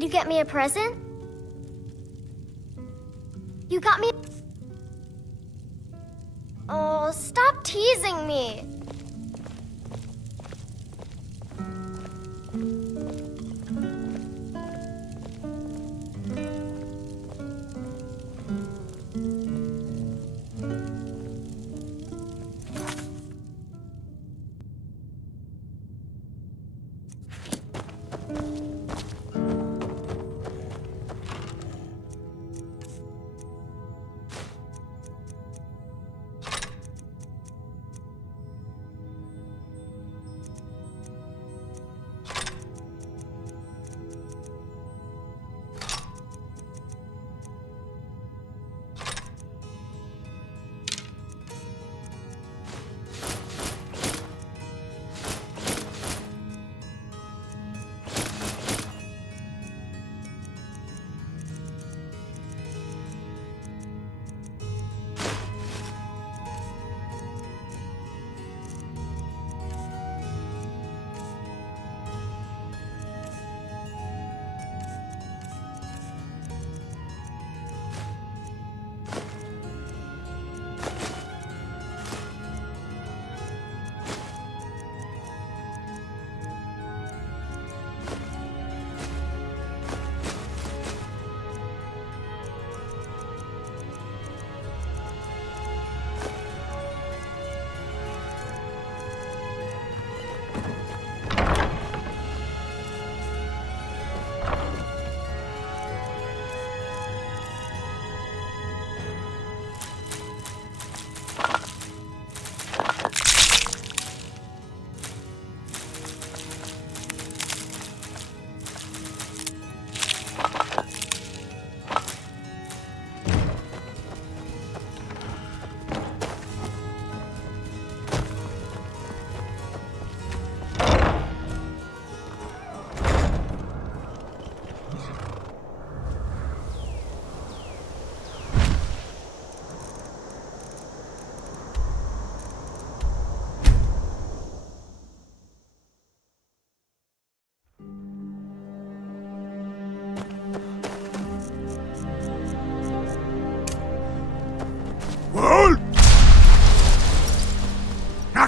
Did you get me a present? You got me... Oh, stop teasing me.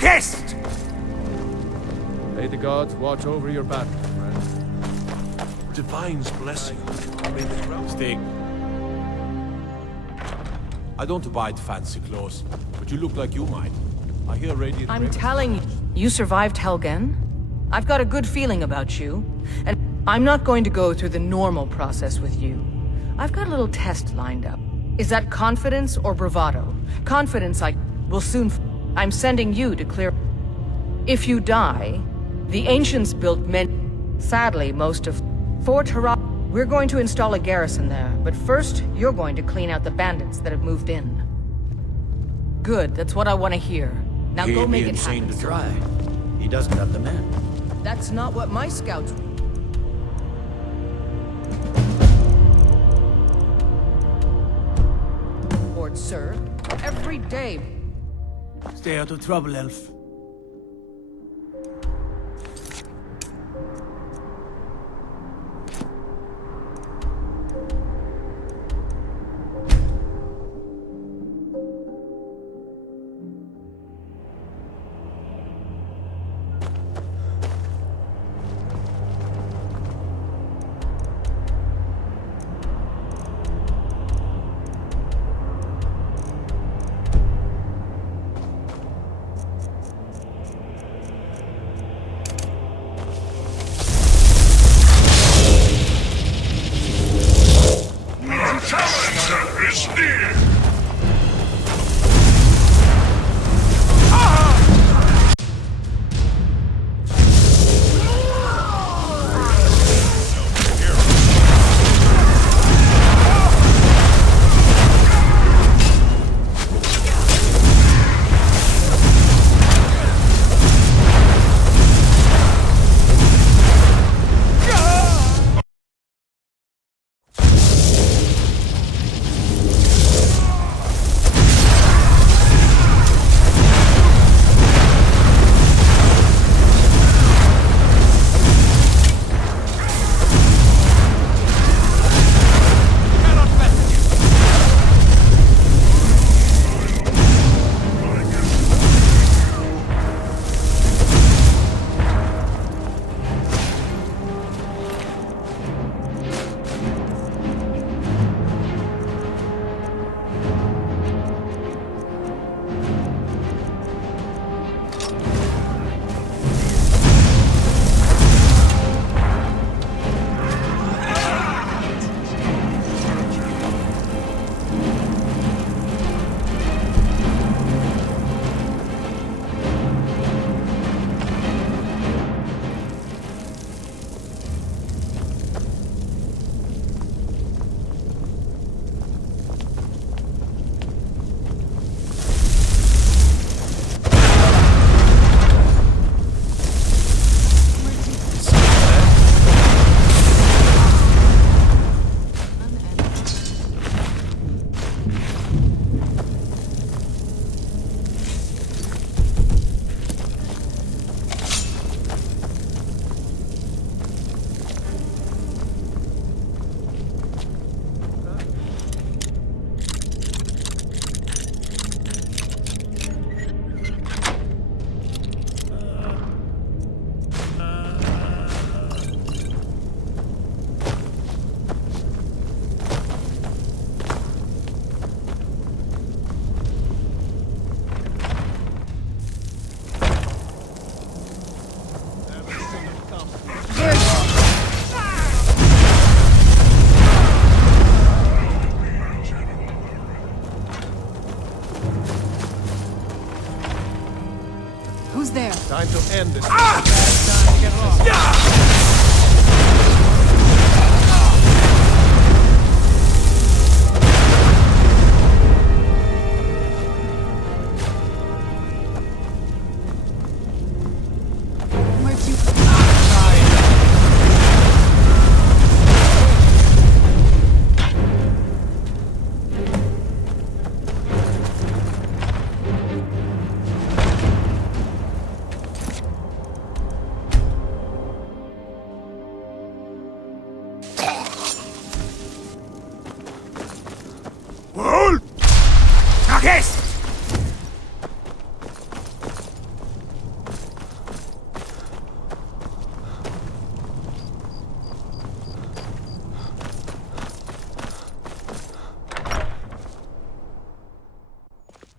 Fist! May the gods watch over your battle, friend. Divine's blessing. May the ground Sting. I don't abide fancy clothes, but you look like you might. I hear radiant... I'm telling you, you survived Helgen. I've got a good feeling about you, and I'm not going to go through the normal process with you. I've got a little test lined up. Is that confidence or bravado? Confidence I will soon... I'm sending you to clear... If you die, the Ancients built sadly, most of... Fort Hurrah... We're going to install a garrison there, but first, you're going to clean out the bandits that have moved in. Good, that's what I want to hear. Now go make it happen. To try. He doesn't have the men. That's not what my scouts... Lord, sir. Every day. Stay out of trouble, Elf. there. Time to end this. Time to get lost. Where'd you...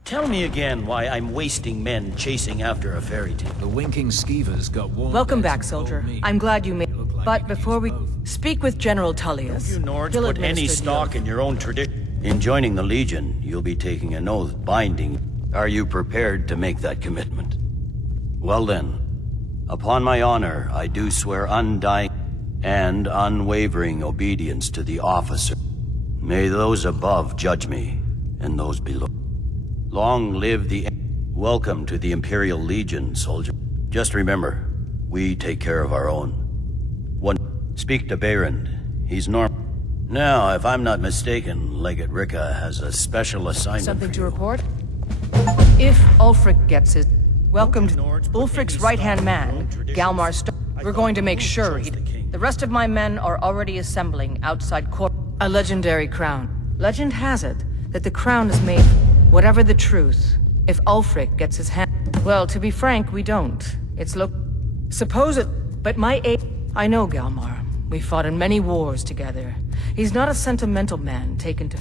Tell me again why I'm wasting men chasing after a fairy tale. The winking skeevers got warm. Welcome back, soldier. I'm glad you made it. But before we speak with General Tullius, You Nords he'll put any administer the stock oath. in your own tradition. In joining the Legion, you'll be taking an oath binding. Are you prepared to make that commitment? Well then, upon my honor, I do swear undying and unwavering obedience to the officer. May those above judge me, and those below. Long live the... Welcome to the Imperial Legion, soldier. Just remember, we take care of our own. Speak to Behrend. He's normal. Now, if I'm not mistaken, Legate Ricka has a special assignment Something for to you. report? If Ulfric gets his... Welcome to Ulfric's right-hand man, Galmar Star. We're going to make sure he... The rest of my men are already assembling outside court. A legendary crown. Legend has it that the crown is made... Whatever the truth, if Ulfric gets his hand... Well, to be frank, we don't. It's Suppose it... But my I know Galmar. We fought in many wars together. He's not a sentimental man taken to...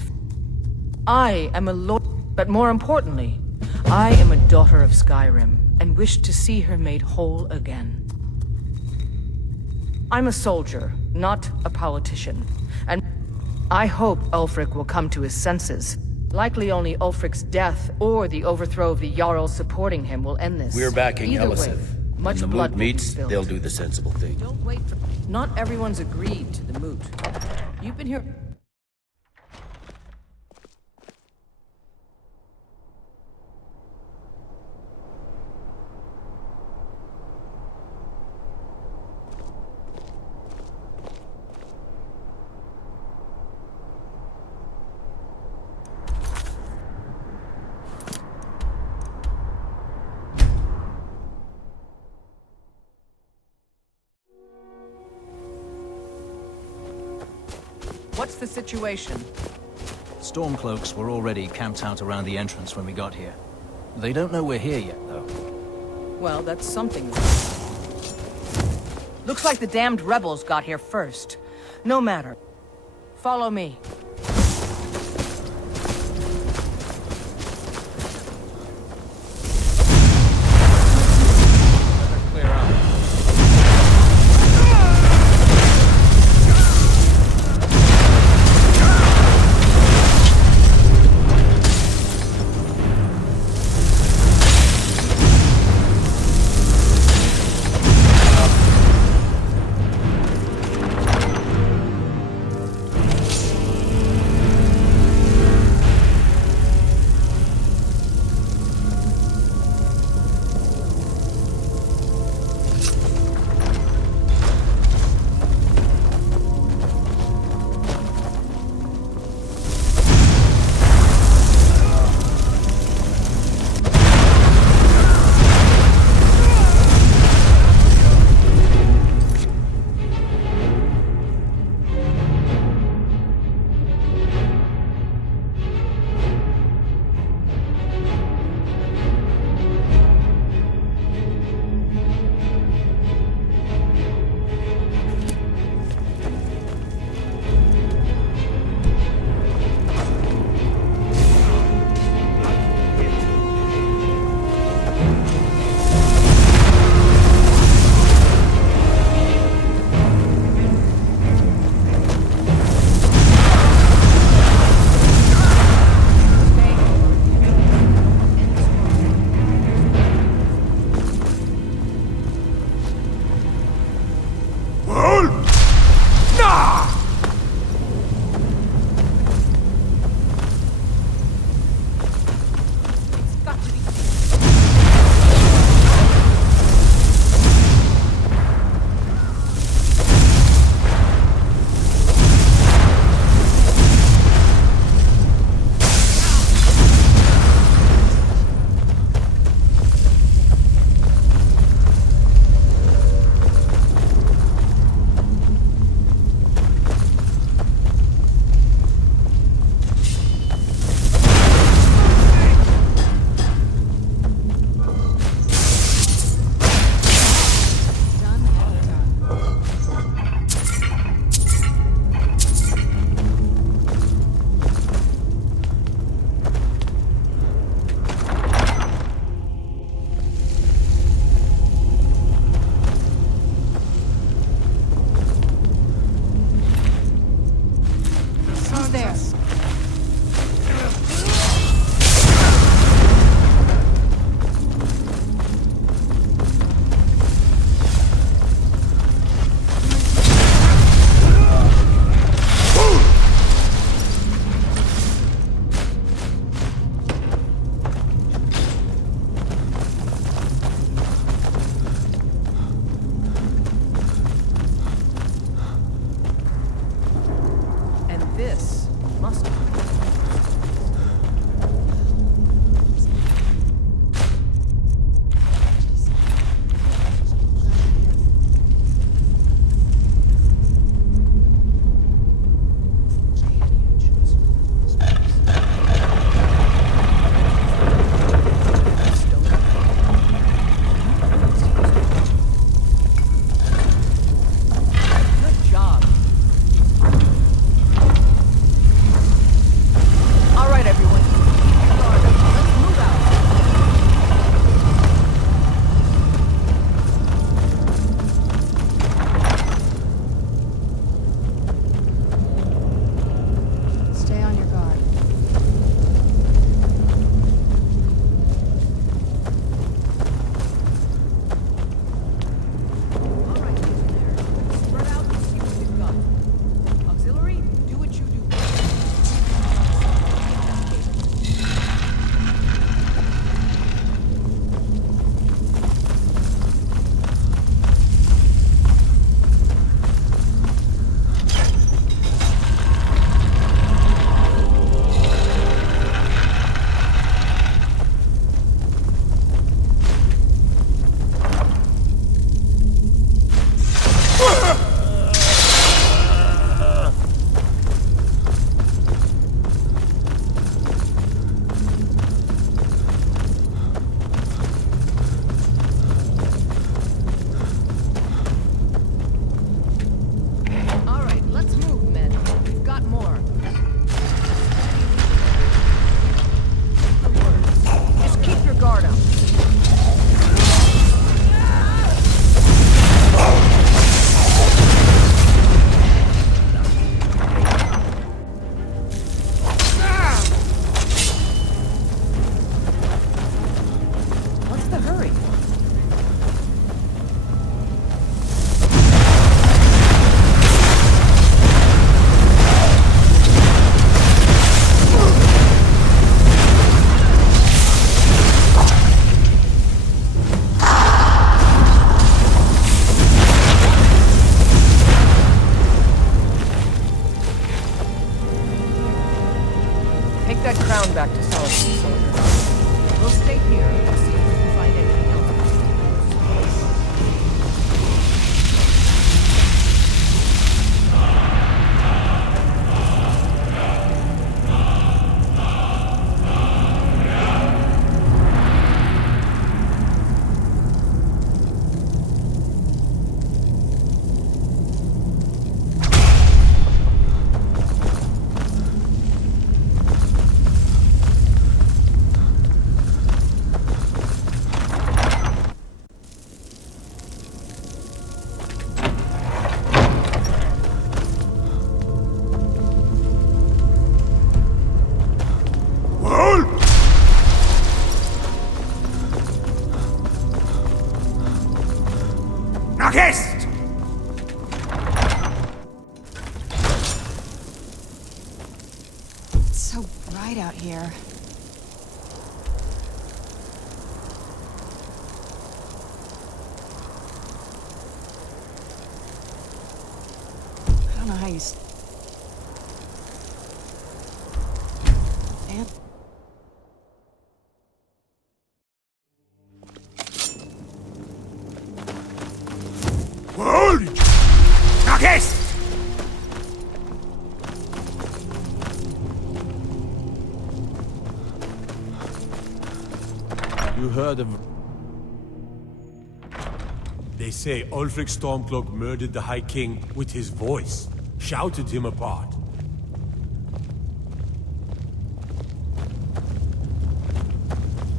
I am a lord... But more importantly, I am a daughter of Skyrim, and wish to see her made whole again. I'm a soldier, not a politician, and I hope Ulfric will come to his senses. Likely only Ulfric's death or the overthrow of the Jarl supporting him will end this. We're backing Either way, Ellison. much When the blood moot will be meets, spilled. they'll do the sensible thing. Don't wait for... Not everyone's agreed to the moot. You've been here... What's the situation? Stormcloaks were already camped out around the entrance when we got here. They don't know we're here yet, though. Well, that's something. Looks like the damned rebels got here first. No matter. Follow me. Better clear out. soldier. We'll stay here and see if we can find anything else. Nachest! It's so bright out here. I don't know how you stand. Nachest! You heard of... They say Ulfric Stormcloak murdered the High King with his voice. Shouted him apart.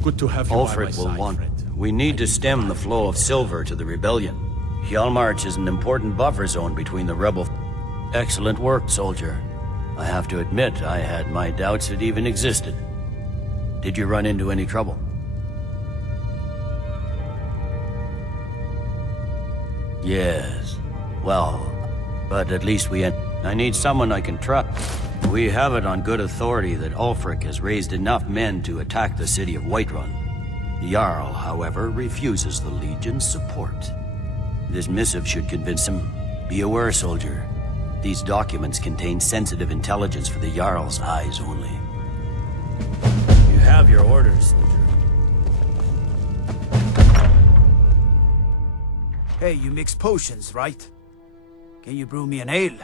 Good to have you by my Ulfric will side, want... friend. We need to stem the flow of silver to the rebellion. Hjalmarch is an important buffer zone between the rebel... Excellent work, soldier. I have to admit, I had my doubts it even existed. Did you run into any trouble? Yes. Well, but at least I need someone I can trust. We have it on good authority that Ulfric has raised enough men to attack the city of Whiterun. The Jarl, however, refuses the Legion's support. This missive should convince him. Be aware, soldier. These documents contain sensitive intelligence for the Jarl's eyes only. You have your orders, soldier. Hey, you mix potions, right? Can you brew me an ale?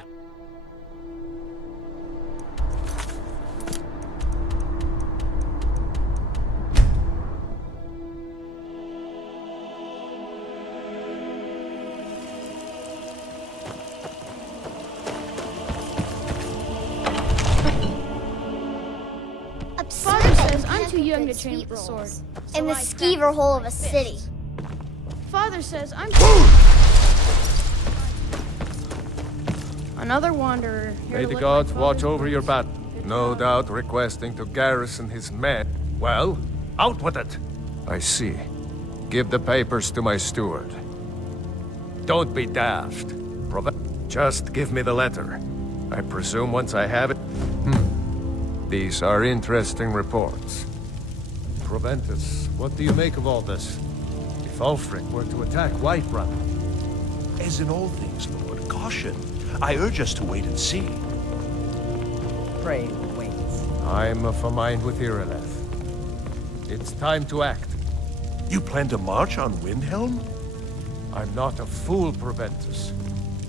Father says I'm too young to train with the sword. In the skeever hole of a city. Father says I'm another wanderer. May the gods watch over your battle. No doubt requesting to garrison his men. Well, out with it. I see. Give the papers to my steward. Don't be daft. Just give me the letter. I presume once I have it... These are interesting reports. Proventus, what do you make of all this? If Ulfric were to attack Whiterun... As in all things, Lord, caution. I urge us to wait and see. Pray wait. I'm of a mind with Irileth. It's time to act. You plan to march on Windhelm? I'm not a fool, Proventus.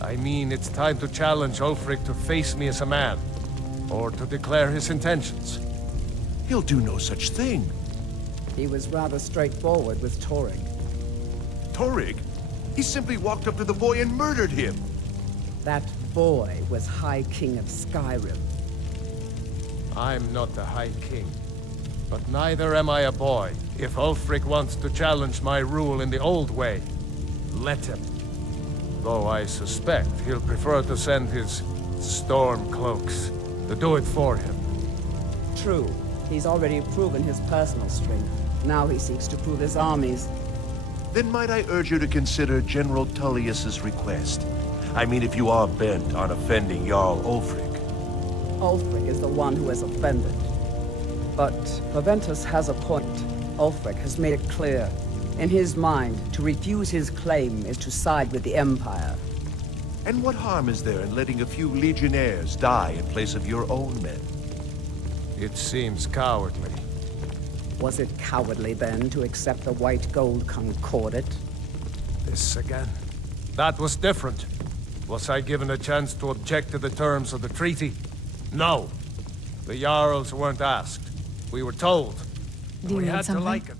I mean, it's time to challenge Ulfric to face me as a man. Or to declare his intentions. He'll do no such thing. He was rather straightforward with Torrig. Torrig? He simply walked up to the boy and murdered him. That boy was High King of Skyrim. I'm not the High King. But neither am I a boy. If Ulfric wants to challenge my rule in the old way, let him. Though I suspect he'll prefer to send his storm cloaks to do it for him. True. He's already proven his personal strength. Now he seeks to prove his armies. Then might I urge you to consider General Tullius's request? I mean, if you are bent on offending Jarl Ulfric. Ulfric is the one who has offended. But Proventus has a point. Ulfric has made it clear. In his mind, to refuse his claim is to side with the Empire. And what harm is there in letting a few legionnaires die in place of your own men? It seems cowardly. Was it cowardly then to accept the white gold concordat? This again. That was different. Was I given a chance to object to the terms of the treaty? No. The Jarls weren't asked. We were told. Do you We need had something? to like it.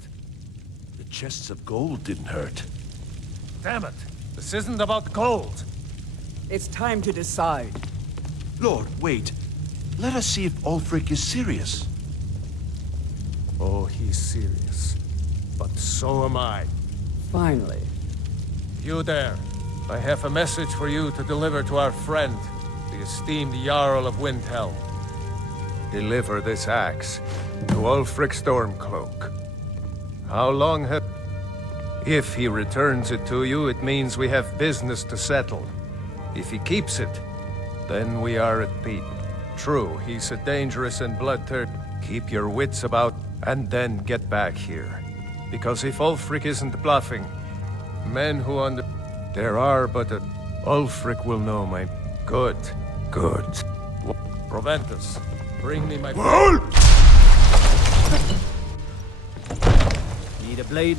The chests of gold didn't hurt. Damn it! This isn't about gold! It's time to decide. Lord, wait. Let us see if Ulfric is serious. Oh, he's serious. But so am I. Finally. You there. I have a message for you to deliver to our friend, the esteemed Jarl of Windhelm. Deliver this axe to Ulfric Stormcloak. How long have... If he returns it to you, it means we have business to settle. If he keeps it, then we are at peace. True, he's a dangerous and bloodthirsty. Keep your wits about, and then get back here. Because if Ulfric isn't bluffing, men who under... There are but a... Ulfric will know my... Good. Good. Proventus, bring me my... Need a blade?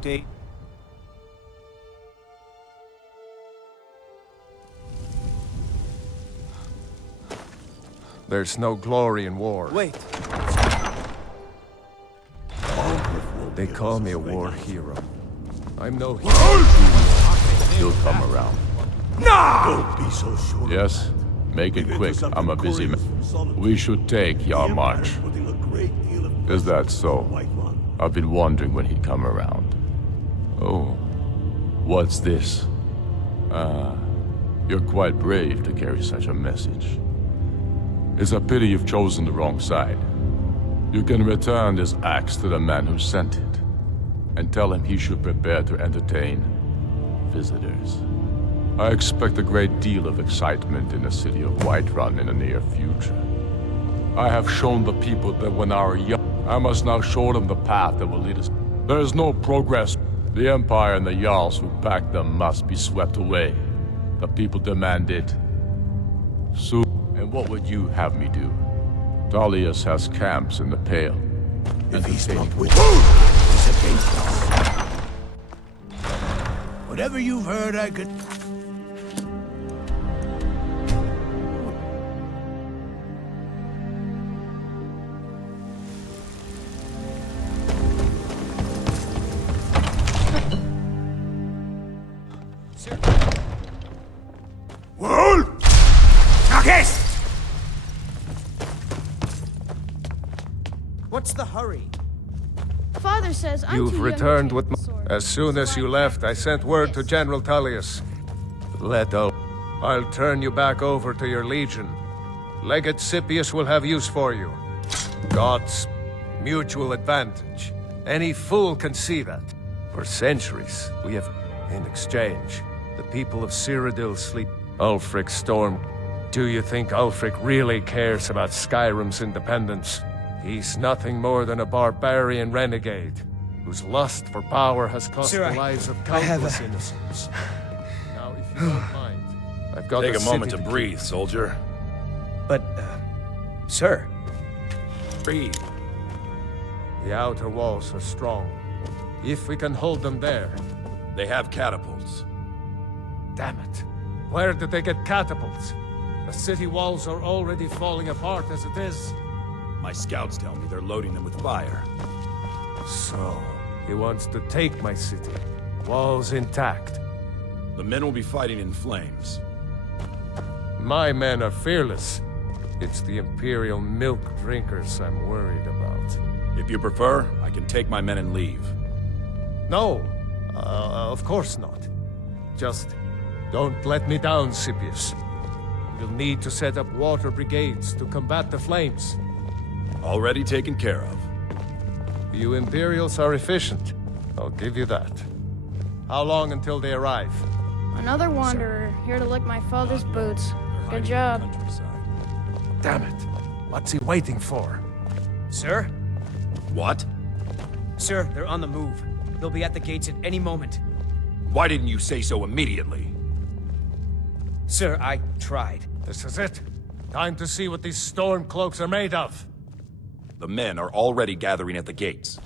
Take. There's no glory in war. Wait. They call me a war hero. I'm no hero. He'll come around. Don't be so sure. Yes? Make it quick. I'm a busy man. We should take Yarmarch. Is that so? I've been wondering when he'd come around. Oh. What's this? You're quite brave to carry such a message. It's a pity you've chosen the wrong side. You can return this axe to the man who sent it, and tell him he should prepare to entertain visitors. I expect a great deal of excitement in the city of Whiterun in the near future. I have shown the people that when our young, I must now show them the path that will lead us. There is no progress. The Empire and the Jarls who back them must be swept away. The people demand it. Soon. And what would you have me do? Tullius has camps in the Pale. If he's not with us, he's against us. Whatever you've heard, I could... What's the hurry? Father says I'm too You've young returned to with train the sword. As soon as you left, I sent word to General Tullius. I'll turn you back over to your legion. Legate Scipius will have use for you. God's mutual advantage. Any fool can see that. For centuries, we have... In exchange, the people of Cyrodiil sleep. Ulfric Storm. Do you think Ulfric really cares about Skyrim's independence? He's nothing more than a barbarian renegade, whose lust for power has cost Sir, the lives of countless innocents. Now, if you don't mind, I've got Take the a moment to city breathe, soldier. But, sir. Breathe. The outer walls are strong. If we can hold them there... They have catapults. Damn it. Where did they get catapults? The city walls are already falling apart as it is. My scouts tell me they're loading them with fire. So, he wants to take my city. Walls intact. The men will be fighting in flames. My men are fearless. It's the Imperial milk drinkers I'm worried about. If you prefer, I can take my men and leave. No, of course not. Just don't let me down, Scipius. We'll need to set up water brigades to combat the flames. Already taken care of. You Imperials are efficient. I'll give you that. How long until they arrive? Another wanderer here to lick my father's boots. Good job. Damn it. What's he waiting for? Sir? What? Sir, they're on the move. They'll be at the gates at any moment. Why didn't you say so immediately? Sir, I tried. This is it. Time to see what these storm cloaks are made of. The men are already gathering at the gates.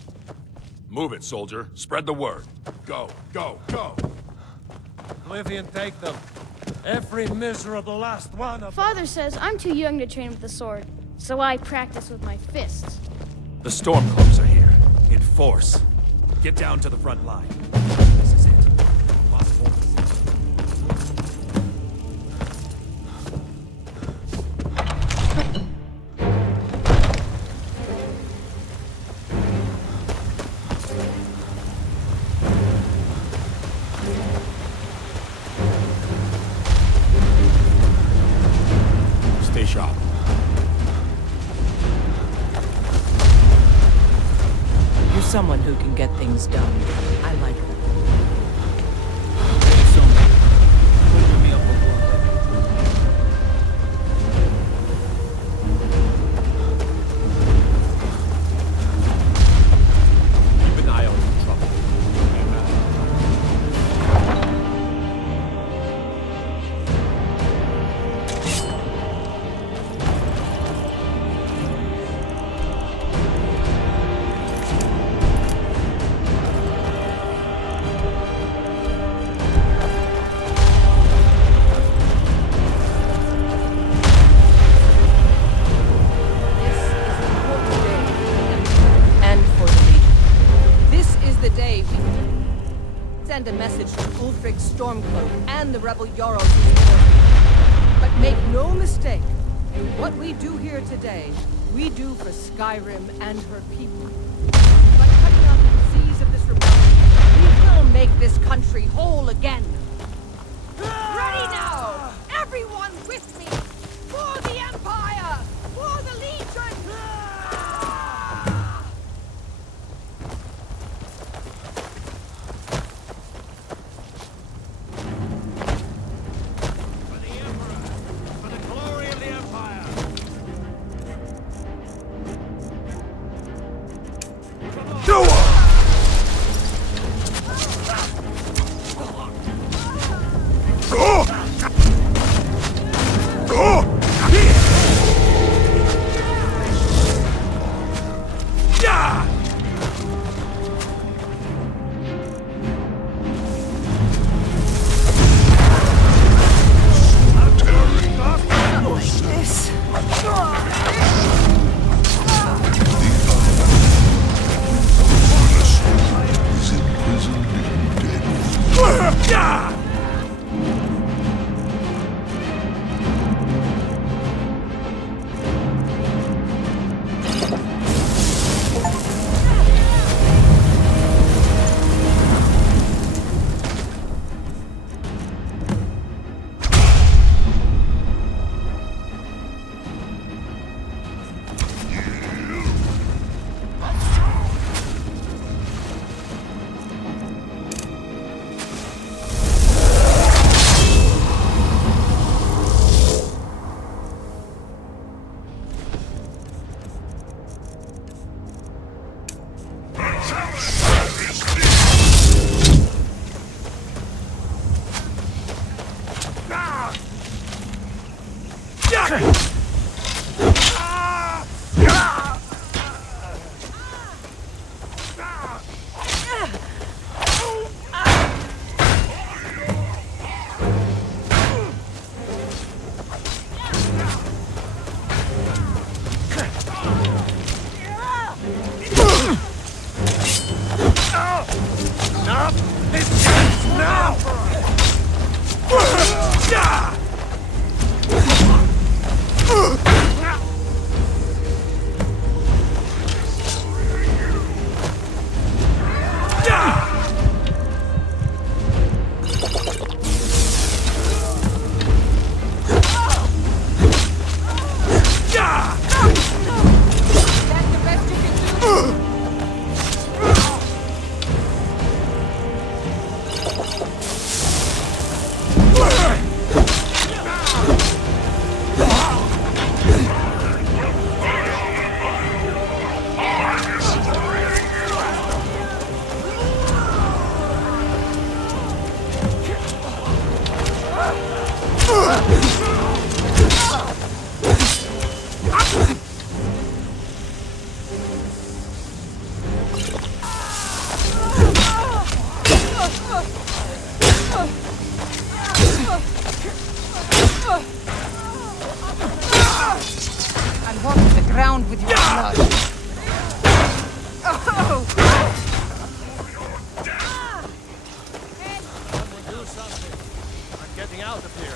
Move it, soldier. Spread the word. Go, go, go! Oblivion, take them. Every miserable last one of them. Father says I'm too young to train with the sword, so I practice with my fists. The Stormcloaks are here, in force. Get down to the front line. This is it. Lost force. Stay sharp. You're someone who can get things done. I like that. Keep an eye on the trouble. And for the Legion. This is the day we send a message to Ulfric Stormcloak and the rebel Jarls who support him. But make no mistake, what we do here today, we do for Skyrim and her people. By cutting out the disease of this rebellion, we will make this country whole again. Ready now! Everyone with me! For the Empire! For the Legion! ground with your blood. Someone do something. I'm getting out of here.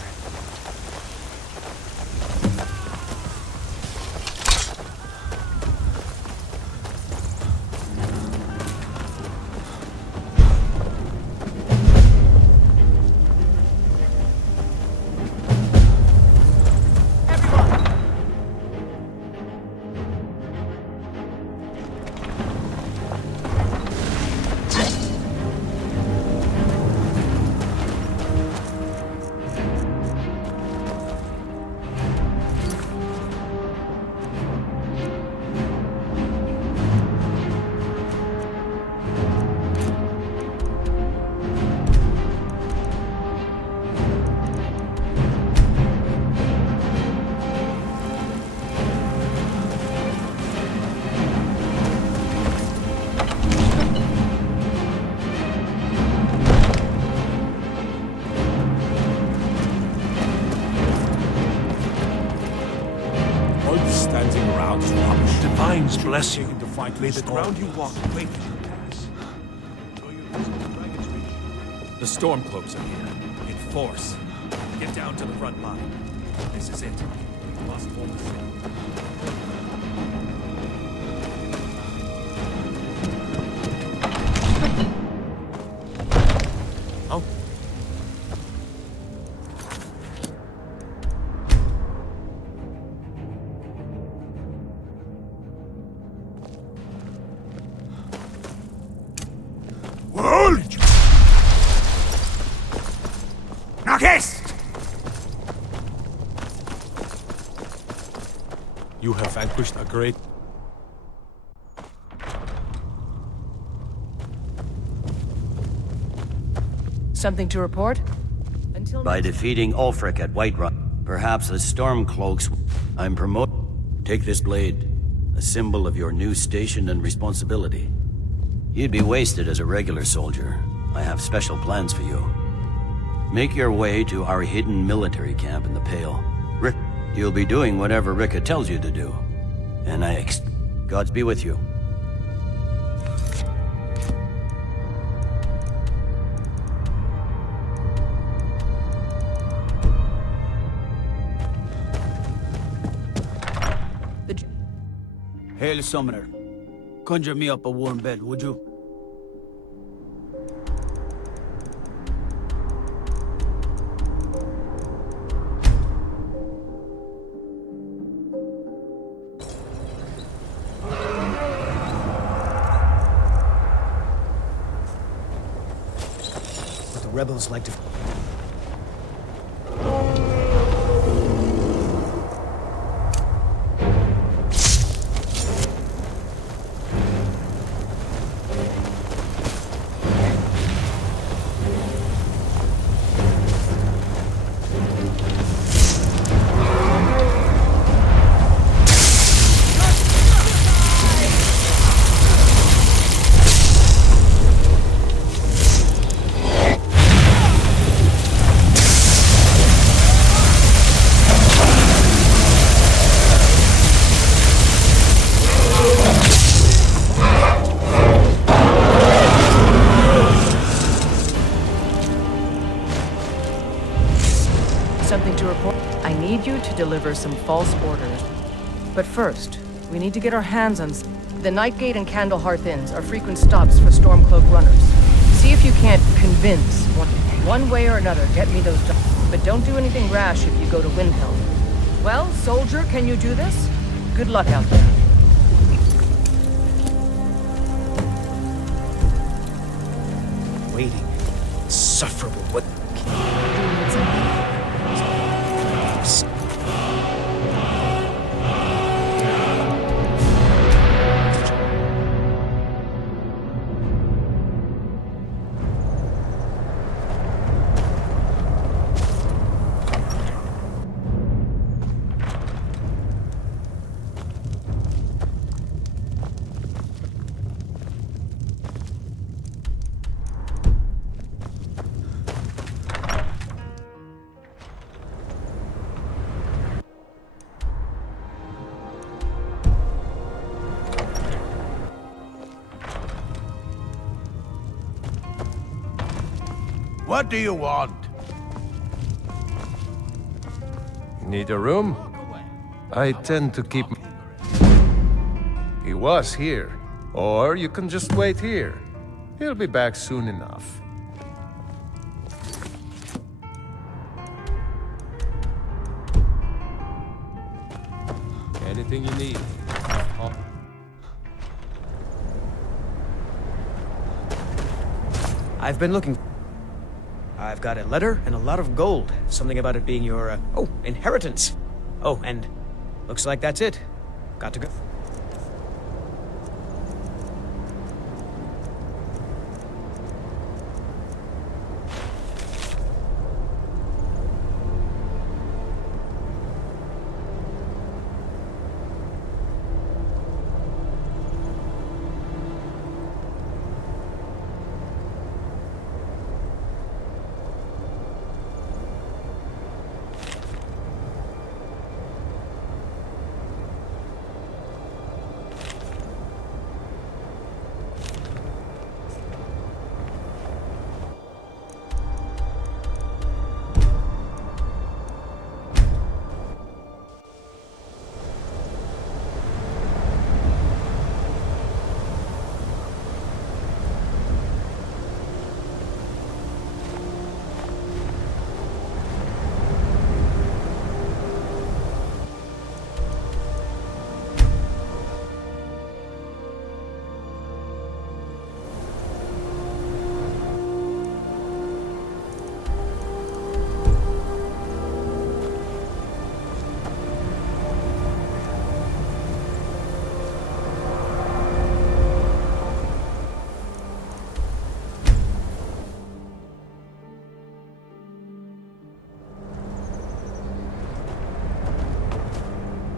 Divines bless you. To fight May the storm. ground you walk wake you. The Stormcloaks are here, in force. Get down to the front line. This is it. We must hold the city. Oh. You have vanquished a great... Something to report? By defeating Ulfric at Whiterun, perhaps the Stormcloaks... I'm promoted. Take this blade, a symbol of your new station and responsibility. You'd be wasted as a regular soldier. I have special plans for you. Make your way to our hidden military camp in the Pale. Rick, you'll be doing whatever Ricka tells you to do. And Gods be with you. Hail, Summoner. Conjure me up a warm bed, would you? But the rebels like to... Something to report? I need you to deliver some false orders. But first, we need to get our hands on... The Nightgate and Candlehearth Inns are frequent stops for Stormcloak runners. See if you can't convince one way or another, get me those jobs. But don't do anything rash if you go to Windhelm. Well, soldier, can you do this? Good luck out there. Waiting. Insufferable. What? What do you want? Need a room? I tend to keep... He was here. Or you can just wait here. He'll be back soon enough. Anything you need. I've been looking. I've got a letter and a lot of gold. Something about it being your, inheritance. Oh, and looks like that's it. Got to go.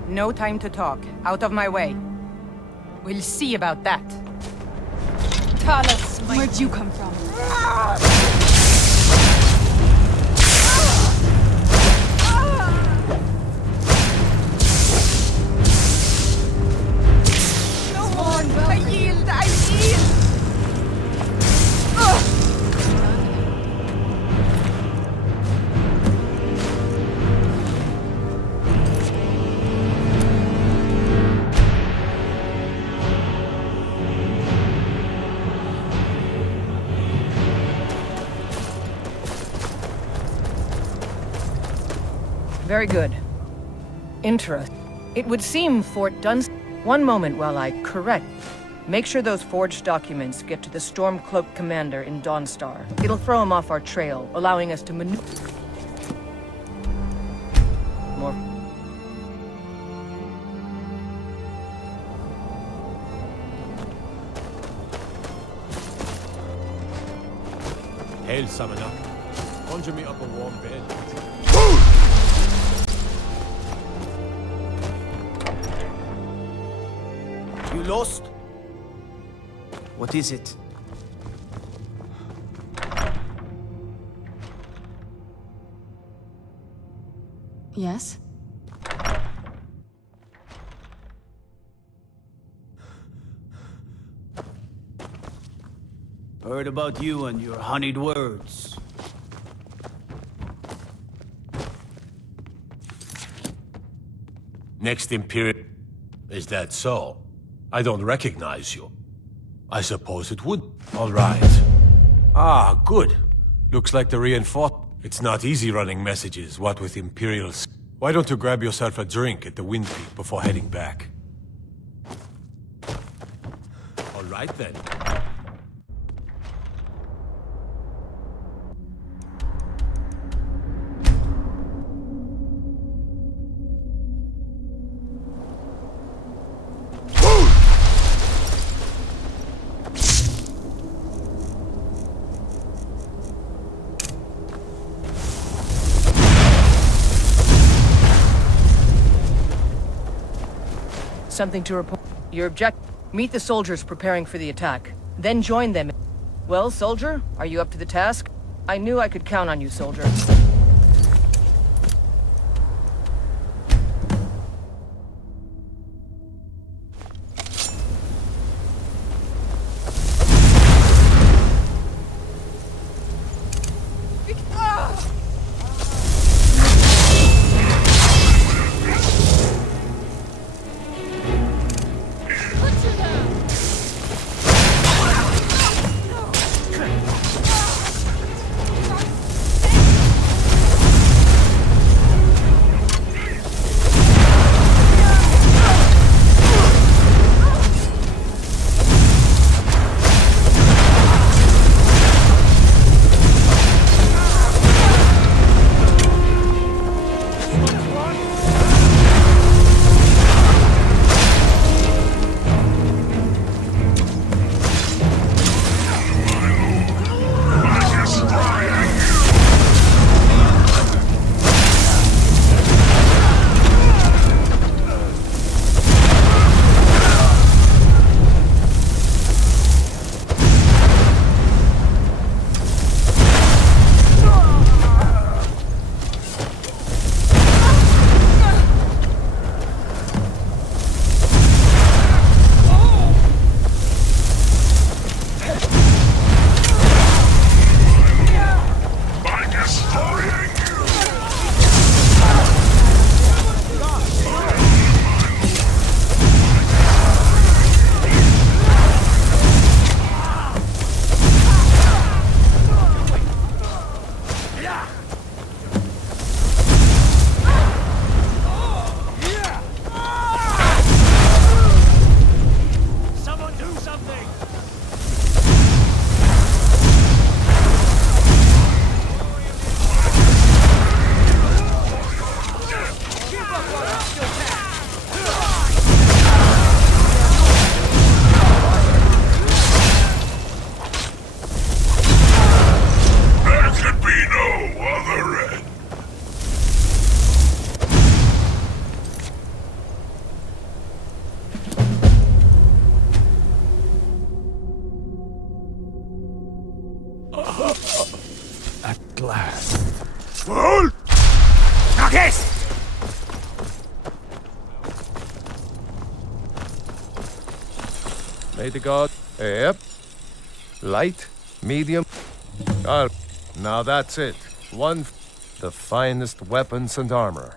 No time to talk. Out of my way. We'll see about that. Talos, where'd you come from? Come on, I yield, I yield! Very good. Interest. It would seem Fort Dunstan... One moment while I correct. Make sure those forged documents get to the Stormcloak commander in Dawnstar. It'll throw him off our trail, allowing us to maneuver... More... Hail, summoner. Conjure me up a warm bed. You lost? What is it? Yes? Heard about you and your honeyed words. Next Imperial... Is that so? I don't recognize you. I suppose it would. All right. Ah, good. Looks like the reinforced... It's not easy running messages, what with Imperials. Why don't you grab yourself a drink at the Wind Peak before heading back? All right then. Something to report. Your objective. Meet the soldiers preparing for the attack. Then join them. Well, soldier, are you up to the task? I knew I could count on you, soldier. May the god... Yep. Light, medium... now that's it. The finest weapons and armor.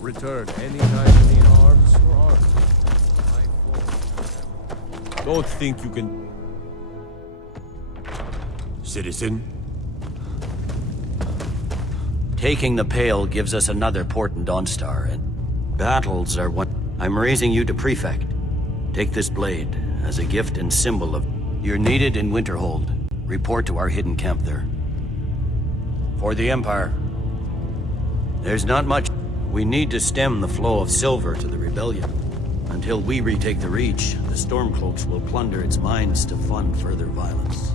Return anytime you need arms or armor. Don't think you can... Citizen? Taking the Pale gives us another port in Dawnstar, and battles are what... I'm raising you to Prefect. Take this blade as a gift and symbol of... You're needed in Winterhold. Report to our hidden camp there. For the Empire. There's not much. We need to stem the flow of silver to the rebellion. Until we retake the Reach, the Stormcloaks will plunder its mines to fund further violence.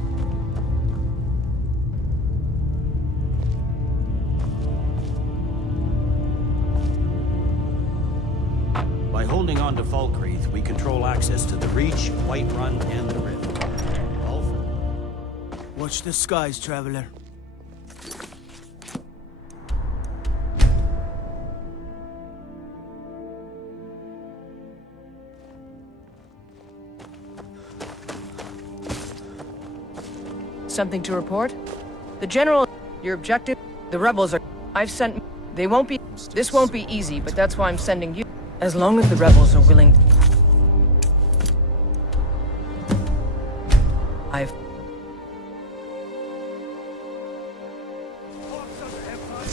By holding on to Falkreath, we control access to the Reach, Whiterun, and the Rift. Watch the skies, traveler. Something to report? The General... Your objective? The rebels are... I've sent... They won't be... This won't be easy, but that's why I'm sending you. As long as the rebels are willing...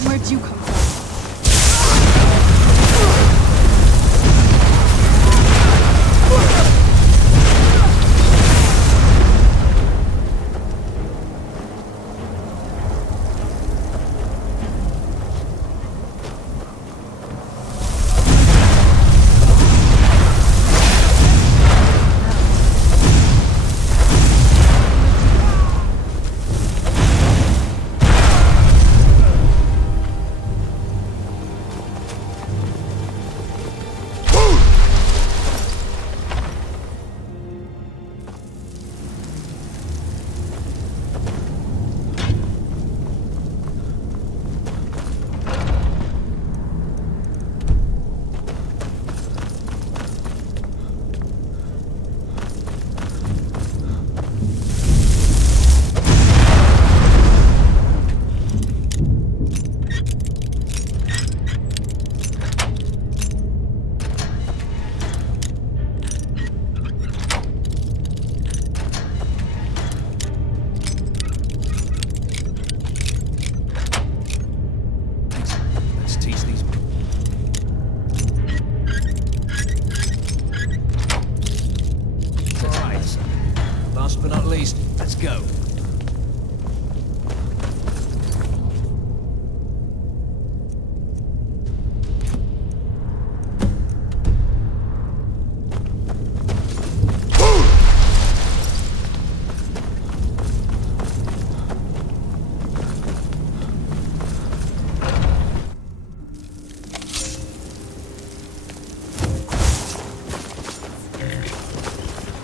Where'd you come from?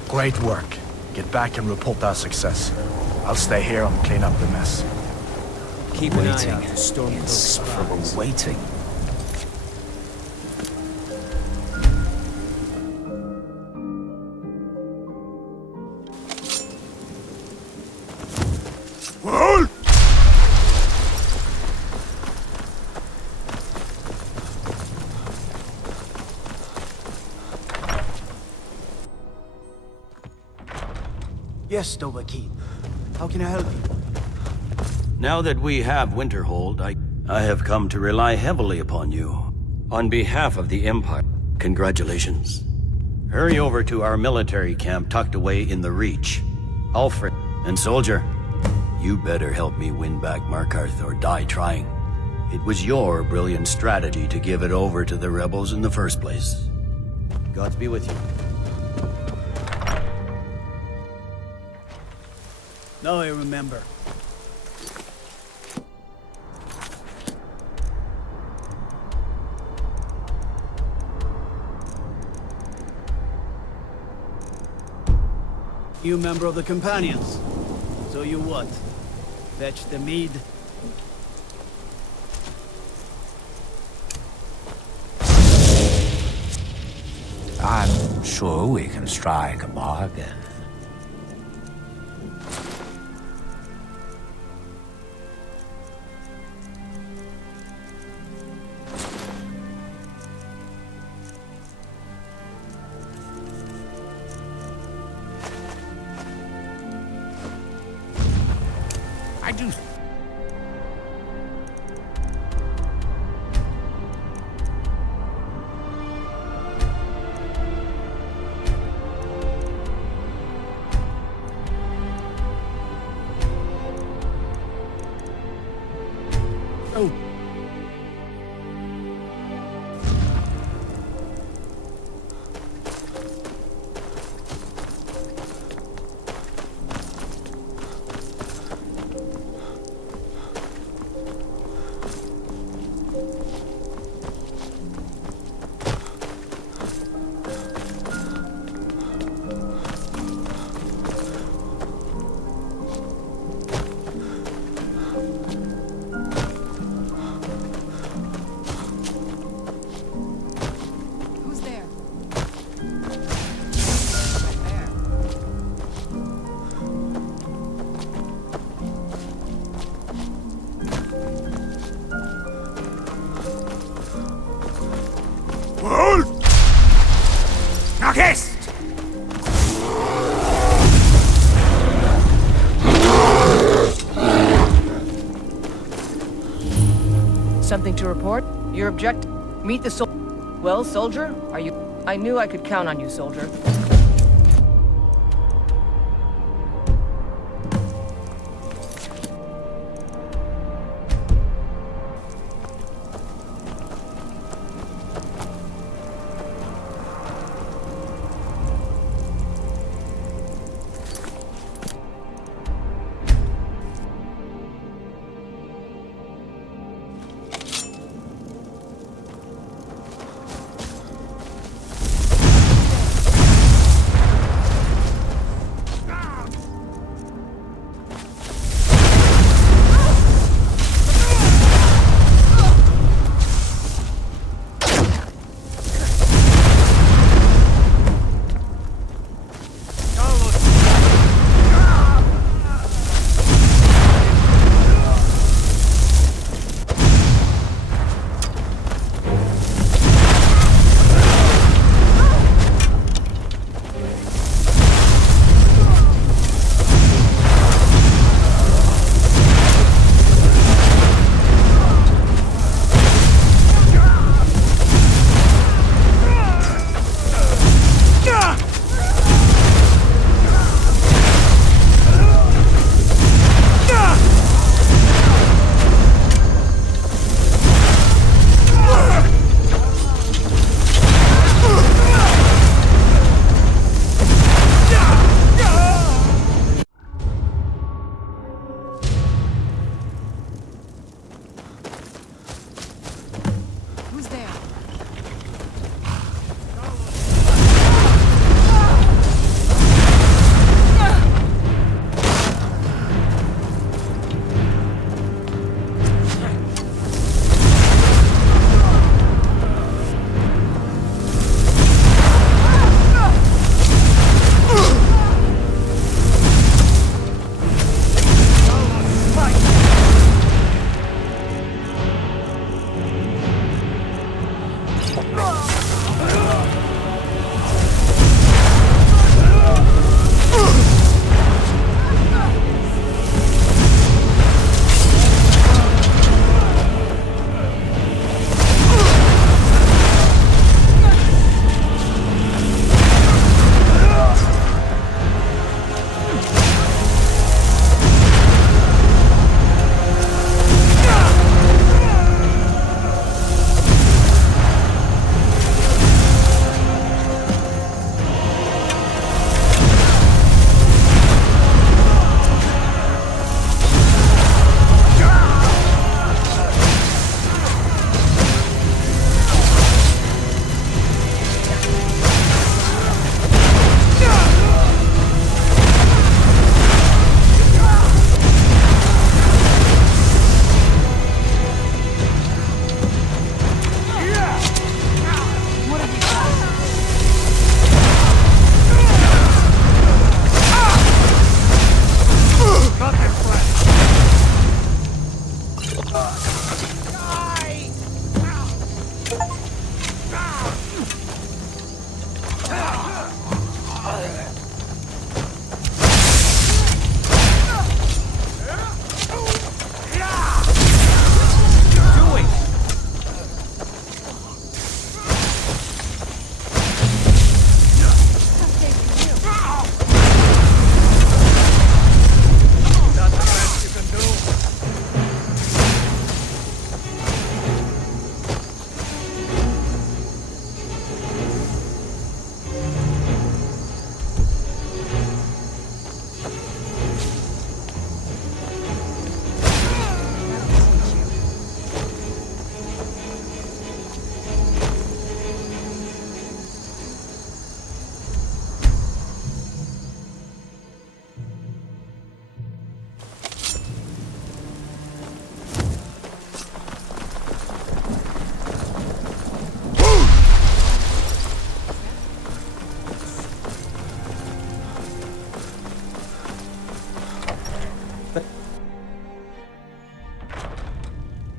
Great work. Get back and report our success. I'll stay here and clean up the mess. Keep an eye out for Stormcloaks. Insufferable waiting. Yes, Dovahkiin. How can I help you? Now that we have Winterhold, I have come to rely heavily upon you. On behalf of the Empire, congratulations. Hurry over to our military camp tucked away in the Reach. Alfred and Soldier, you better help me win back Markarth or die trying. It was your brilliant strategy to give it over to the rebels in the first place. Gods be with you. Now I remember. You member of the Companions. So you what? Fetch the mead? I'm sure we can strike a bargain. I do. Oh. Who's there? Nach ist! Something to report? Your object? Meet the sol- Well, soldier? Are you- I knew I could count on you, soldier.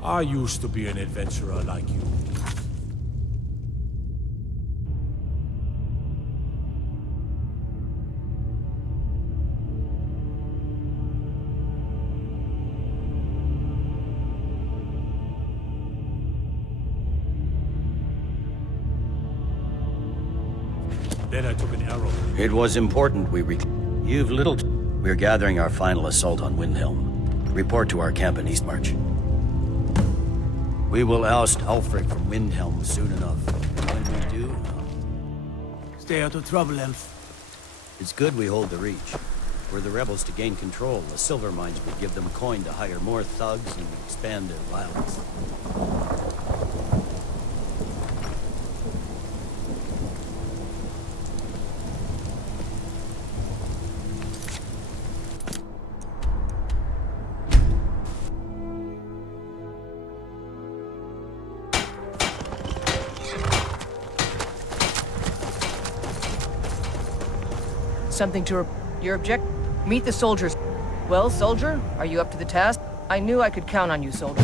I used to be an adventurer like you. Then I took an arrow. It was important You've little... We're gathering our final assault on Windhelm. Report to our camp in Eastmarch. We will oust Ulfric from Windhelm soon enough. And when we do... Stay out of trouble, Elf. It's good we hold the Reach. Were the rebels to gain control, the silver mines would give them coin to hire more thugs and expand their violence. Something to your object? Meet the soldiers. Well, soldier, are you up to the task? I knew I could count on you, soldier.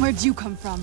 Where'd you come from?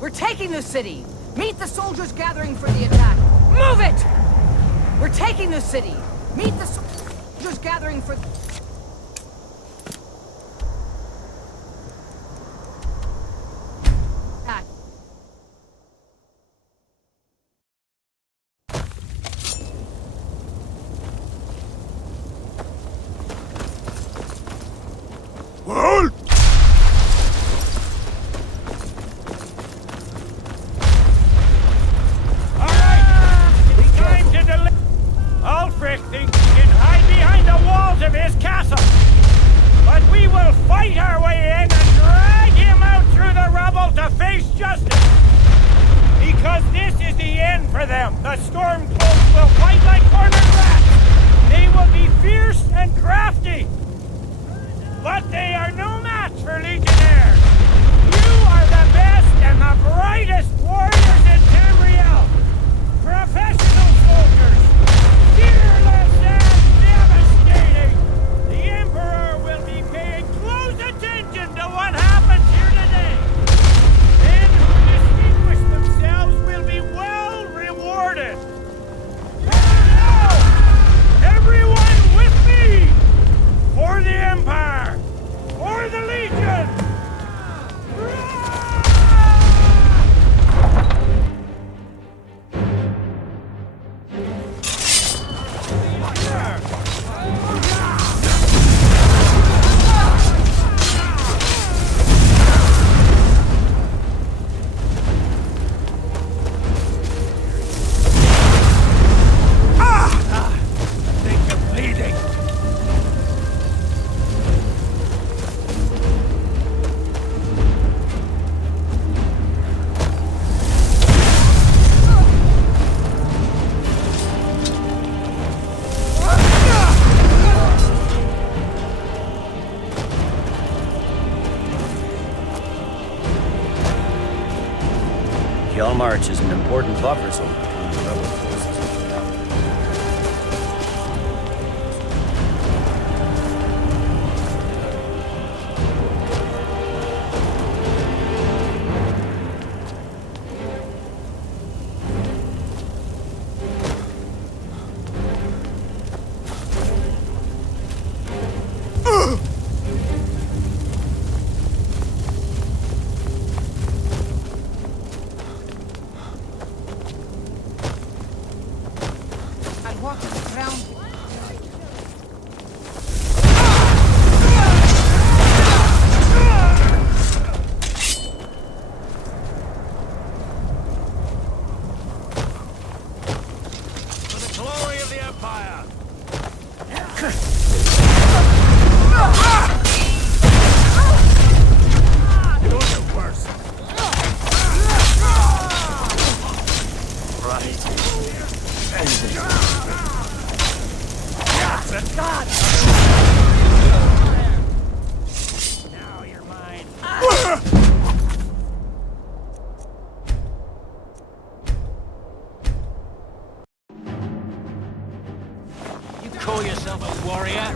We're taking the city! Meet the soldiers gathering for the attack! Move it! We're taking the city! Meet the soldiers gathering for... attack. Halt! Ulfric thinks he can hide behind the walls of his castle. But we will fight our way in and drag him out through the rubble to face justice. Because this is the end for them. The Stormcloaks will fight like cornered rats. They will be fierce and crafty. But they are no match for Legionnaires. You are the best and the brightest warriors in Tamriel. Professional soldiers. Fearless and devastating! The Emperor will be paying close attention to what happens Gal March is an important buffer zone between the rebel forces and the capital. Call yourself a warrior?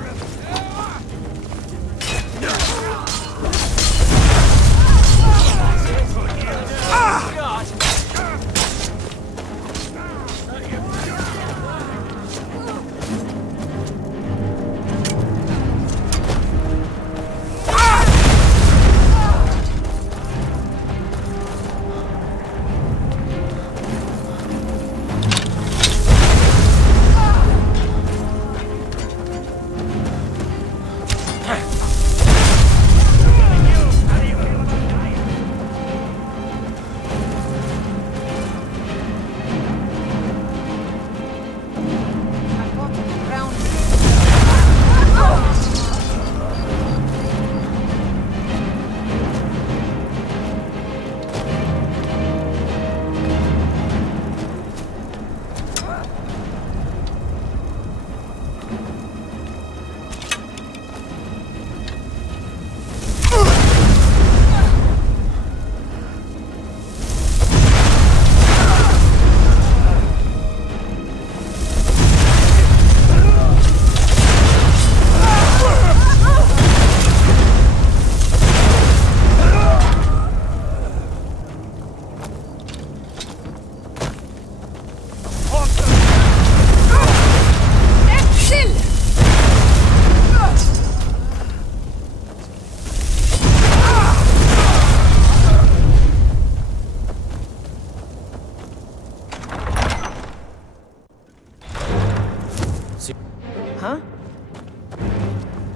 Huh?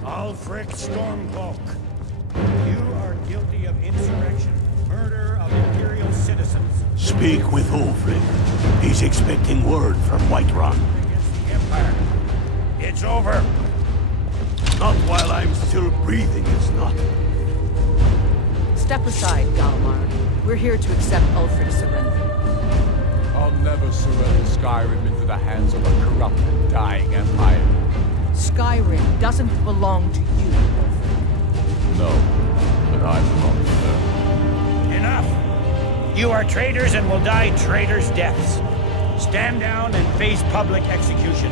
Ulfric Stormcloak, you are guilty of insurrection, murder of Imperial citizens. Speak with Ulfric. He's expecting word from Whiterun. Against the Empire. It's over. Not while I'm still breathing, it's not. Step aside, Galmar. We're here to accept Ulfric's surrender. I'll never surrender Skyrim into the hands of a corrupt and dying empire. Skyrim doesn't belong to you, Ulfric. No, but I belong to them. Enough! You are traitors and will die traitors' deaths. Stand down and face public execution,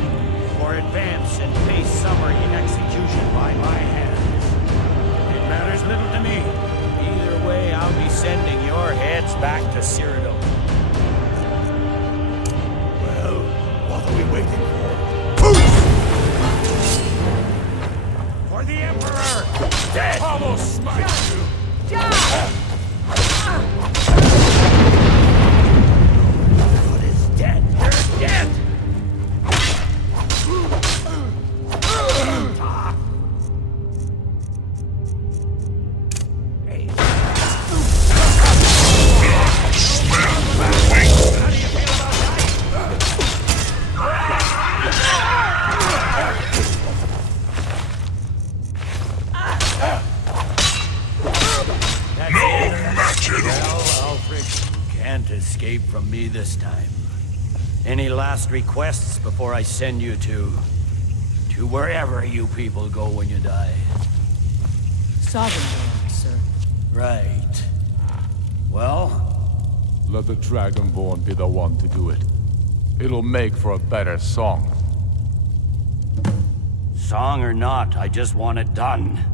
or advance and face summary execution by my hands. It matters little to me. Either way, I'll be sending your heads back to Cyrodiil. Well, what are we waiting for? For the Emperor! Dead! Almost smite you! God is dead! You're dead! Escape from me this time. Any last requests before I send you to wherever you people go when you die? Sovereign, sir. Right. Well, Let the Dragonborn be the one to do it. It'll make for a better song. Song or not, I just want it done.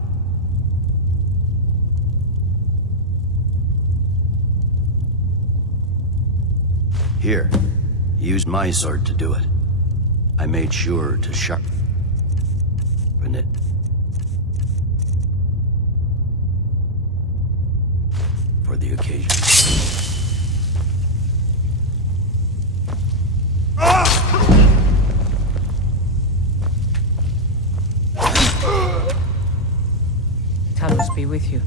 Here, use my sword to do it. I made sure to sharpen it. For the occasion. Talos be with you.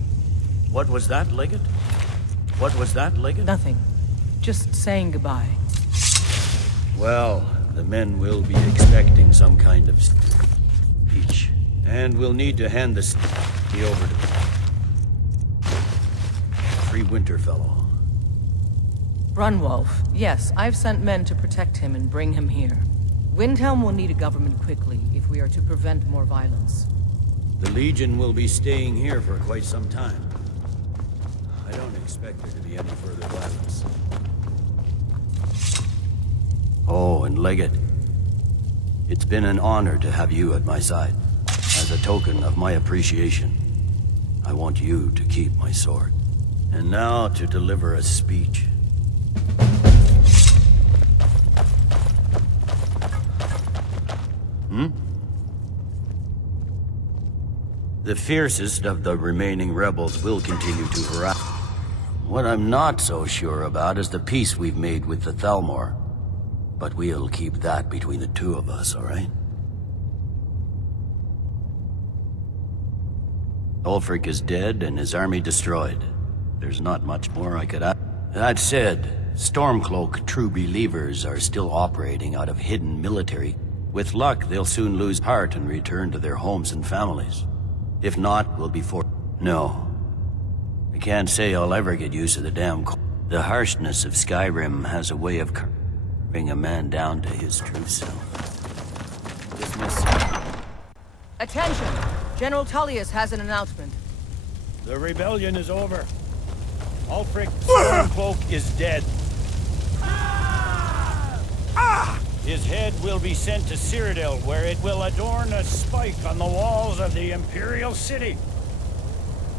What was that, Legate? What was that, Legate? Nothing. Just saying goodbye. Well, the men will be expecting some kind of speech. And we'll need to hand the over to Free Winterfellow. Brunwolf. Yes, I've sent men to protect him and bring him here. Windhelm will need a government quickly if we are to prevent more violence. The Legion will be staying here for quite some time. I don't expect there to be any further violence. Oh, and Legate, it's been an honor to have you at my side. As a token of my appreciation, I want you to keep my sword. And now to deliver a speech. The fiercest of the remaining rebels will continue to harass. What I'm not so sure about is the peace we've made with the Thalmor. But we'll keep that between the two of us, all right? Ulfric is dead and his army destroyed. There's not much more I could add. That said, Stormcloak true believers are still operating out of hidden military. With luck, they'll soon lose heart and return to their homes and families. If not, we'll be No. I can't say I'll ever get used to the damn The harshness of Skyrim has a way of bring a man down to his true self. Dismiss. Attention! General Tullius has an announcement. The rebellion is over. Ulfric Stormcloak is dead. His head will be sent to Cyrodiil, where it will adorn a spike on the walls of the Imperial City.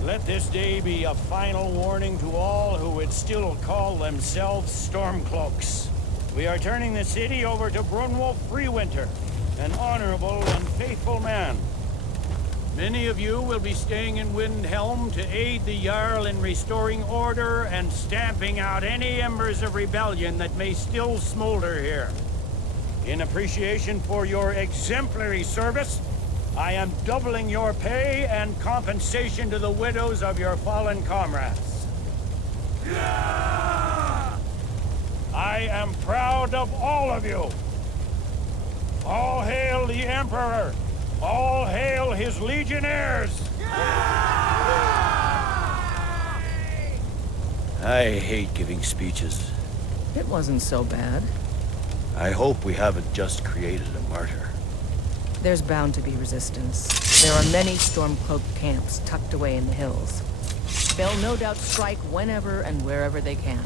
Let this day be a final warning to all who would still call themselves Stormcloaks. We are turning the city over to Brunwolf Freewinter, an honorable and faithful man. Many of you will be staying in Windhelm to aid the Jarl in restoring order and stamping out any embers of rebellion that may still smolder here. In appreciation for your exemplary service, I am doubling your pay and compensation to the widows of your fallen comrades. Yeah! I am proud of all of you. All hail the Emperor! All hail his legionnaires! I hate giving speeches. It wasn't so bad. I hope we haven't just created a martyr. There's bound to be resistance. There are many Stormcloak camps tucked away in the hills. They'll no doubt strike whenever and wherever they can.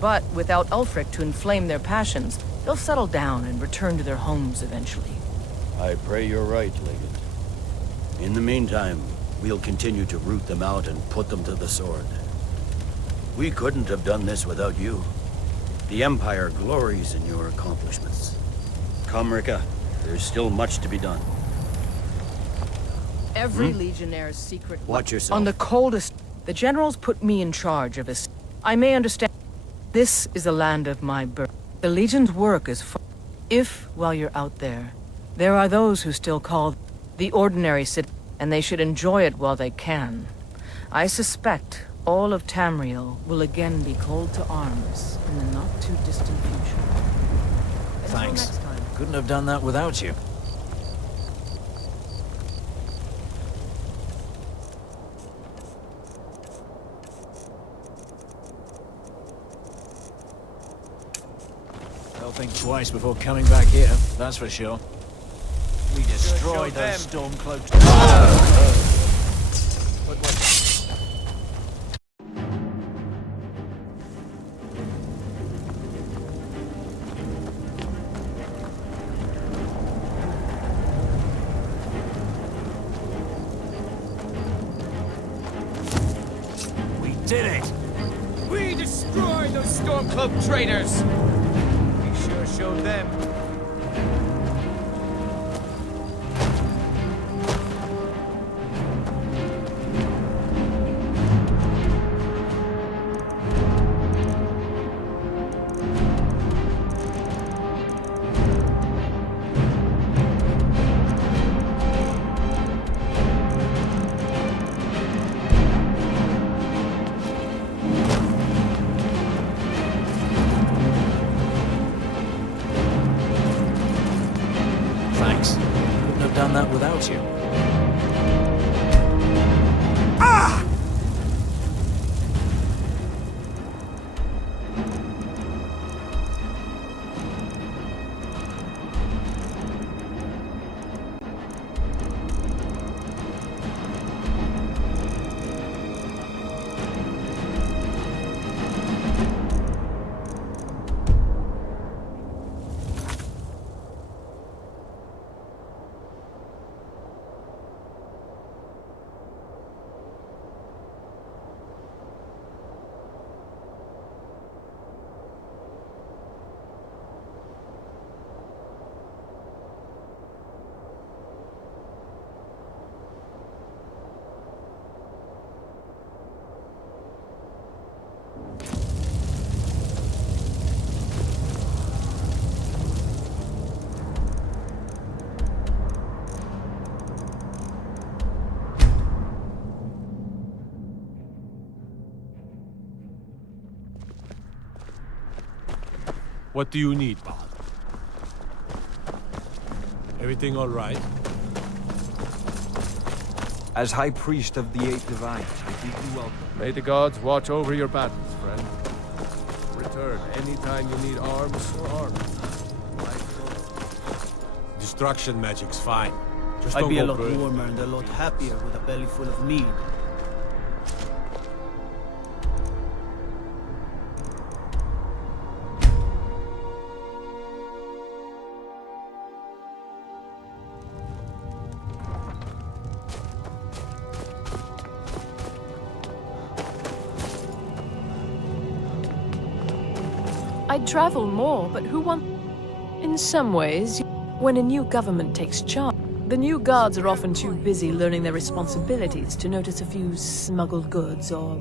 But without Ulfric to inflame their passions, they'll settle down and return to their homes eventually. I pray you're right, Legate. In the meantime, we'll continue to root them out and put them to the sword. We couldn't have done this without you. The Empire glories in your accomplishments. Come, Rika. There's still much to be done. Every Legionnaire's secret... Watch yourself. On the coldest... The generals put me in charge of this. I may understand... This is the land of my birth. The Legion's work is... If, while you're out there, there are those who still call the ordinary city, and they should enjoy it while they can. I suspect all of Tamriel will again be called to arms in the not-too-distant future. Thanks. Until next time. Couldn't have done that without you. They'll think twice before coming back here, that's for sure. We destroyed those Stormcloaks. did it! We destroyed those Stormcloak traitors! We sure showed them. Thanks. Couldn't have done that without you. What do you need, Bard? Everything all right? As High Priest of the Eight Divines, I bid you welcome. May the gods watch over your battles, friend. Return anytime you need arms or armor. Destruction magic's fine. Just I'd don't be a go lot burning. warmer and a lot happier with a belly full of mead. I'd travel more, but who wants... In some ways, when a new government takes charge, the new guards are often too busy learning their responsibilities to notice a few smuggled goods or...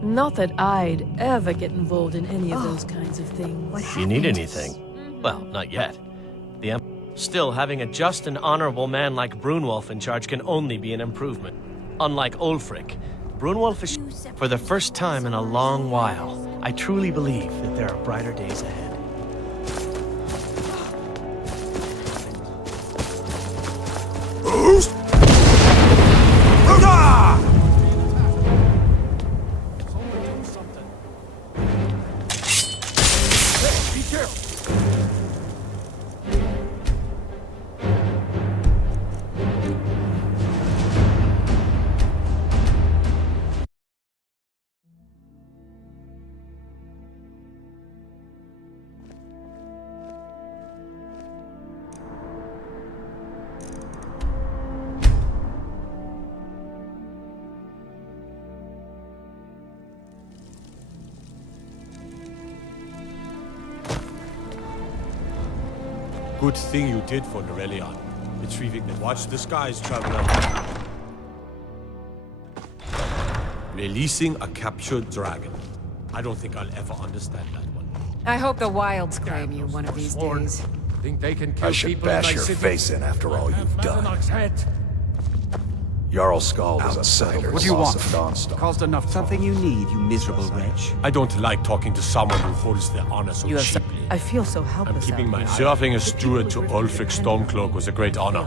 Not that I'd ever get involved in any of those kinds of things. You need anything? Well, not yet. Still, having a just and honorable man like Brunwolf in charge can only be an improvement. Unlike Ulfric, Brunwolf is for the first time in a long while. I truly believe that there are brighter days ahead. Be careful! Good thing you did for Norelion. Retrieving the Watch the Skies, traveler. Releasing a captured dragon. I don't think I'll ever understand that one. I hope the wilds claim you one of these days. Think they can kill I should people in bash my your city? face in after all you've done. Mavenok's head. Jarl Skald is a senator. What do you want? Dawnstar. Caused enough. Something you need, you miserable wretch. I don't like talking to someone who holds their honor so cheaply. I feel so helpless. I'm keeping out my... here. Serving as steward to Ulfric Stormcloak was a great honor.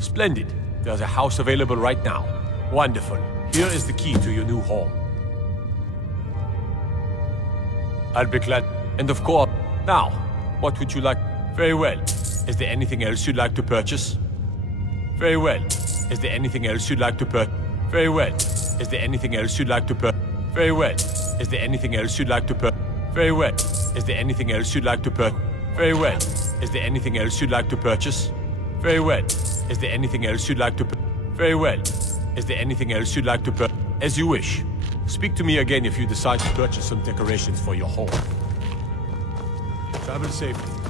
Splendid. There's a house available right now. Wonderful. Here is the key to your new home. I'll be glad. And of course, now, what would you like? Very well. Is there anything else you'd like to purchase? Very well. Is there anything else you'd like to purchase? Very well. Is there anything else you'd like to purchase? Very well. Is there anything else you'd like to purchase? Very well. Is there anything else you'd like to purchase? Very well. Is there anything else you'd like to purchase? Very well. Is there anything else you'd like to purchase? Very well. Is there anything else you'd like to purchase? As you wish. Speak to me again if you decide to purchase some decorations for your home. Travel safely.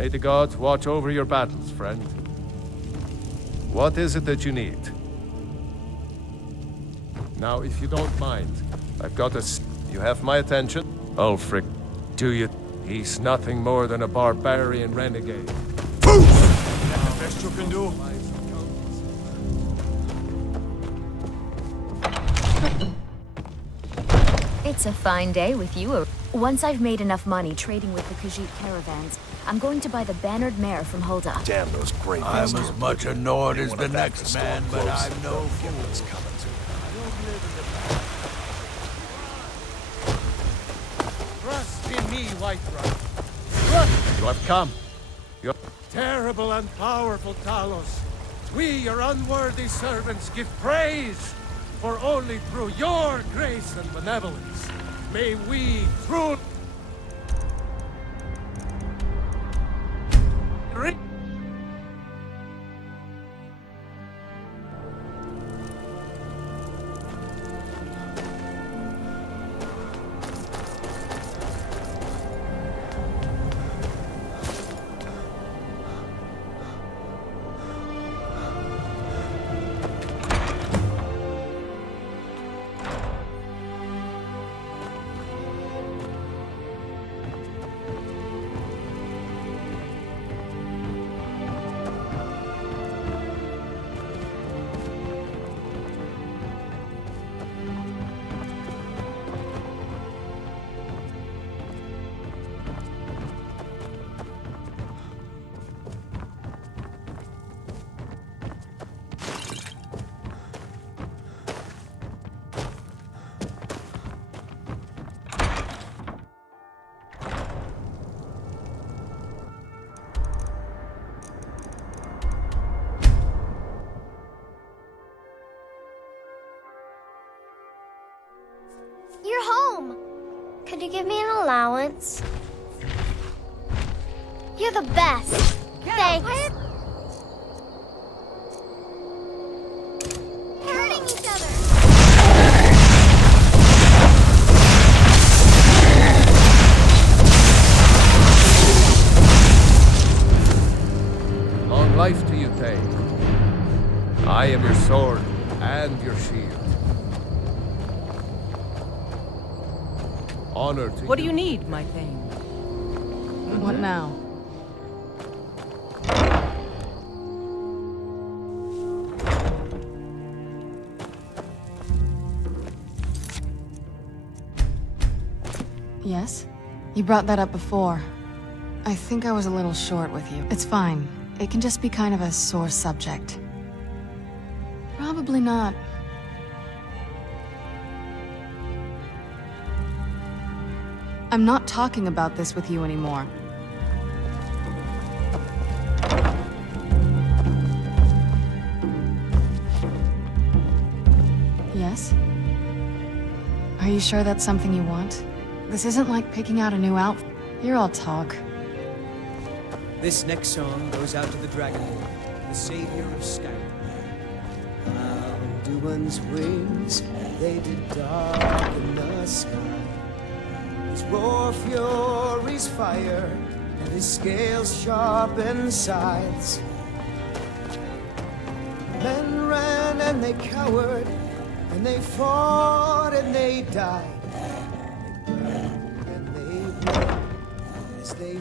May the gods watch over your battles, friend. What is it that you need? Now, if you don't mind, I've got You have my attention? Ulfric, do you? He's nothing more than a barbarian renegade. That's the best you can do. It's a fine day with you. Once I've made enough money trading with the Khajiit caravans, I'm going to buy the bannered mare from Hulda. Damn those great I'm as much annoyed as the next man, but I'm no fool. Trust in me, Whiterun. You have come. Terrible and powerful Talos. We, your unworthy servants, give praise. For only through your grace and benevolence may we truly... You're home! Could you give me an allowance? You're the best! Thanks! Hurting each other! Long life to you, Tay. I am your sword and your shield. Honor to What do you need, my thing? What now? Yes? You brought that up before. I think I was a little short with you. It's fine. It can just be kind of a sore subject. Probably not. I'm not talking about this with you anymore. Yes? Are you sure that's something you want? This isn't like picking out a new outfit. You're all talk. This next song goes out to the Dragonborn, the savior of Skyrim. Alduin's wings, they did darken the sky. His roar fury's fire, and his scales sharpened scythes. Men ran and they cowered, and they fought and they died. They burned and they bled as they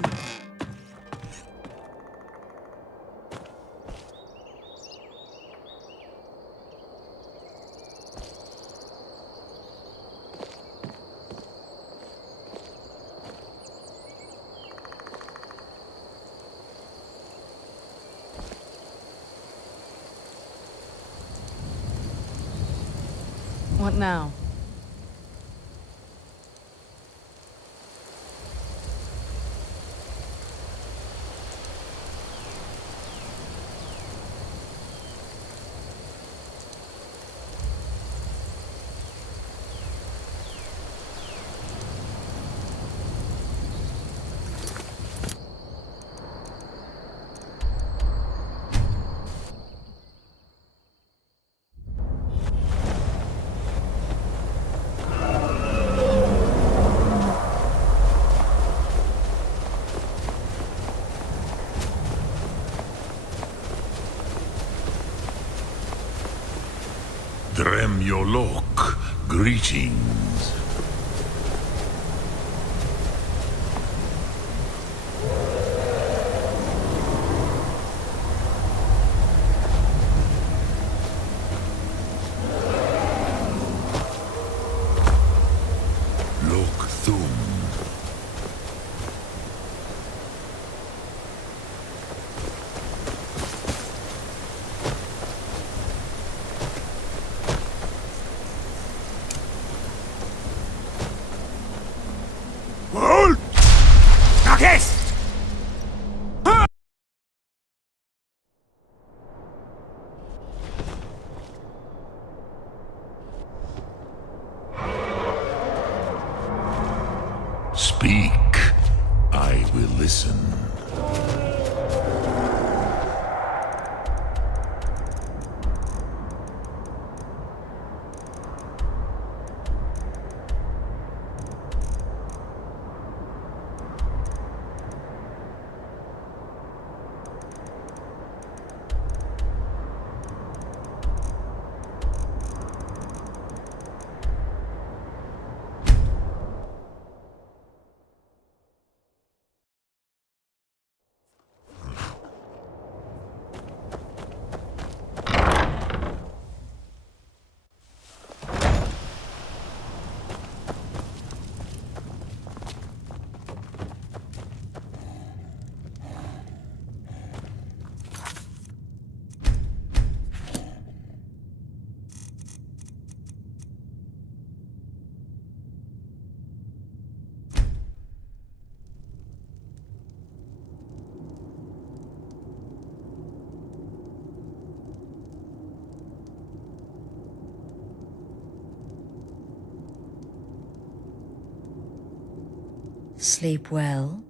What now? Dremyolok, greetings. Lok Thum. Speak. I will listen. Sleep well?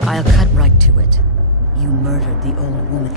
I'll cut right to it. You murdered the old woman.